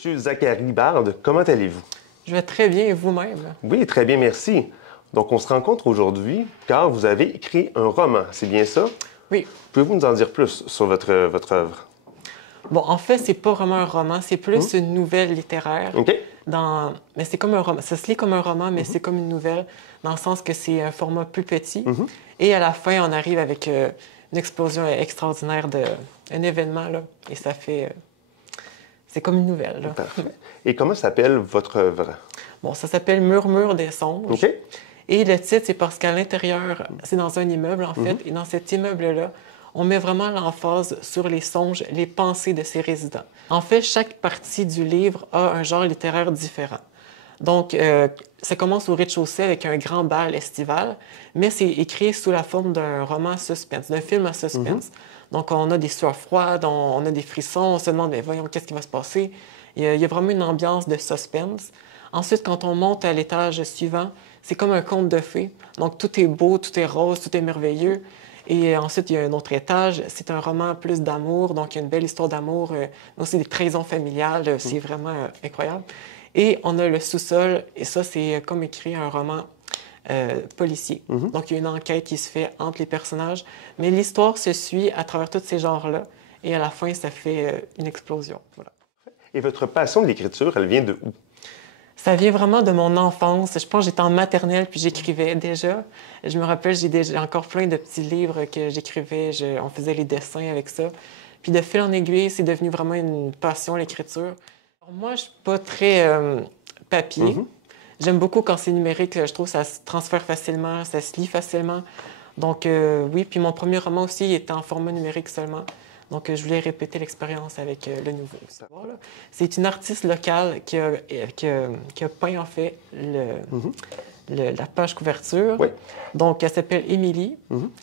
Monsieur Zachary Bard, comment allez-vous? Je vais très bien, et vous-même? Oui, très bien, merci. Donc, on se rencontre aujourd'hui car vous avez écrit un roman, c'est bien ça? Oui. Pouvez-vous nous en dire plus sur votre œuvre? Bon, en fait, c'est pas vraiment un roman, c'est plus une nouvelle littéraire. OK. Mais c'est comme un roman. Ça se lit comme un roman, mais c'est comme une nouvelle, dans le sens que c'est un format plus petit. Et à la fin, on arrive avec une explosion extraordinaire un événement, là, et ça fait... c'est comme une nouvelle, là. Parfait. Et comment s'appelle votre œuvre? Bon, ça s'appelle Murmure des songes. OK. Et le titre, c'est parce qu'à l'intérieur, c'est dans un immeuble, en fait, et dans cet immeuble-là, on met vraiment l'emphase sur les songes, les pensées de ses résidents. En fait, chaque partie du livre a un genre littéraire différent. Donc, ça commence au rez-de-chaussée avec un grand bal estival, mais c'est écrit sous la forme d'un roman suspense, d'un film à suspense. Donc, on a des sueurs froides, on a des frissons, on se demande, mais voyons, qu'est-ce qui va se passer? Il y a vraiment une ambiance de suspense. Ensuite, quand on monte à l'étage suivant, c'est comme un conte de fées. Donc, tout est beau, tout est rose, tout est merveilleux. Et ensuite, il y a un autre étage. C'est un roman plus d'amour, donc il y a une belle histoire d'amour, mais aussi des trahisons familiales. C'est vraiment incroyable. Et on a le sous-sol, et ça, c'est comme écrit un roman policier. Donc, il y a une enquête qui se fait entre les personnages, mais l'histoire se suit à travers tous ces genres-là, et à la fin, ça fait une explosion. Voilà. Et votre passion de l'écriture, elle vient de où? Ça vient vraiment de mon enfance. Je pense que j'étais en maternelle puis j'écrivais déjà. Je me rappelle, j'ai encore plein de petits livres que j'écrivais. On faisait les dessins avec ça. Puis de fil en aiguille, c'est devenu vraiment une passion, l'écriture. Moi, je suis pas très papier. J'aime beaucoup quand c'est numérique. Je trouve que ça se transfère facilement, ça se lit facilement. Donc oui, puis mon premier roman aussi était en format numérique seulement. Donc, je voulais répéter l'expérience avec le nouveau. C'est une artiste locale qui a peint, en fait, la page couverture. Oui. Donc, elle s'appelle Émilie.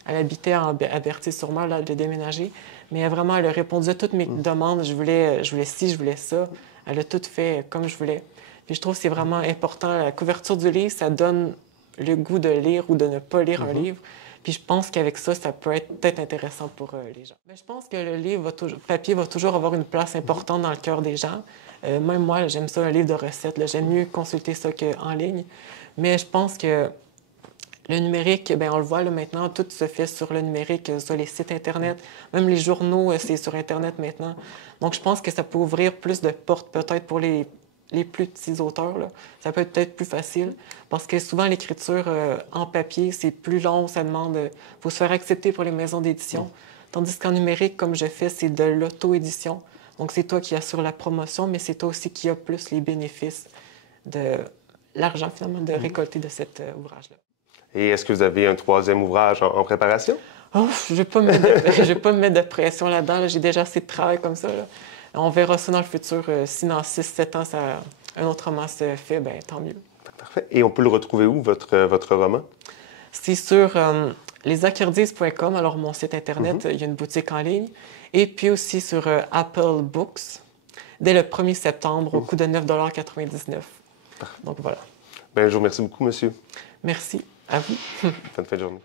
Elle habitait à Berthier-sur-Mer, là, elle a déménagé. Mais vraiment, elle a répondu à toutes mes demandes. Je voulais ci, je voulais ça. Elle a tout fait comme je voulais. Puis je trouve que c'est vraiment important. La couverture du livre, ça donne le goût de lire ou de ne pas lire un livre. Puis je pense qu'avec ça, ça peut être peut-être intéressant pour les gens. Mais je pense que le papier va toujours avoir une place importante dans le cœur des gens. Même moi, j'aime ça, un livre de recettes. J'aime mieux consulter ça qu'en ligne. Mais je pense que le numérique, bien, on le voit là, maintenant, tout se fait sur le numérique, sur les sites Internet. Même les journaux, c'est sur Internet maintenant. Donc je pense que ça peut ouvrir plus de portes peut-être pour les plus petits auteurs, là. Ça peut être peut-être plus facile parce que souvent, l'écriture en papier, c'est plus long, ça demande... faut se faire accepter pour les maisons d'édition. Tandis qu'en numérique, comme je fais, c'est de l'auto-édition. Donc, c'est toi qui assures la promotion, mais c'est toi aussi qui as plus les bénéfices de l'argent, finalement, de récolter de cet ouvrage-là. Et est-ce que vous avez un troisième ouvrage en préparation? Oh, je ne vais pas me mettre de pression là-dedans. Là. J'ai déjà assez de travail comme ça. Là. On verra ça dans le futur. Si dans 6-7 ans, un autre roman se fait, bien, tant mieux. Parfait. Et on peut le retrouver où, votre roman? C'est sur lesacardise.com, alors mon site Internet, il y a une boutique en ligne. Et puis aussi sur Apple Books, dès le 1er septembre, au coût de 9,99 $. Donc voilà. Bien, je vous remercie beaucoup, monsieur. Merci. À vous. Bonne fin de journée.